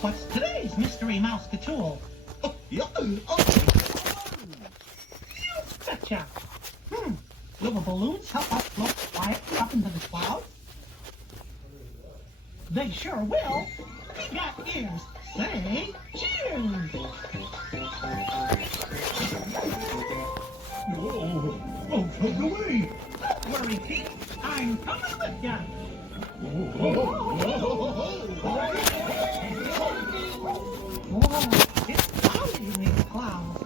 What's today's Mystery Mouse-Catool? Gotcha. Will the balloons help us float quietly up into the clouds? They sure will. We got ears. Say cheers. Whoa. Oh, float away. Don't worry, Pete. I'm coming with ya. Whoa, it's cloudy in these clouds.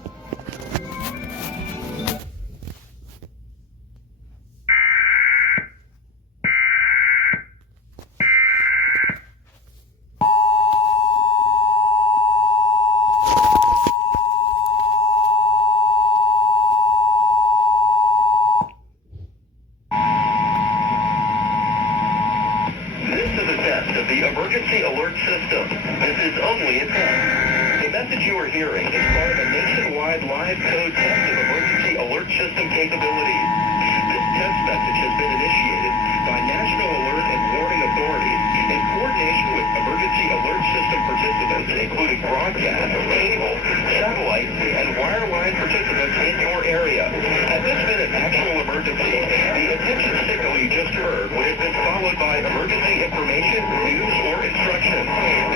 Of the emergency alert system. This is only a test. The message you are hearing is part of a nationwide live code test of emergency alert system capabilities. This test message has been initiated by National Alert and Warning Authorities in coordination with emergency alert system participants, including broadcast, cable, satellite, and wireline participants in your area. At this minute, actual emergency, the attention signal you just heard would have been followed by emergency information, news, or instruction.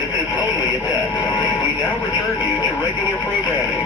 This is only a test. We now return you to regular programming.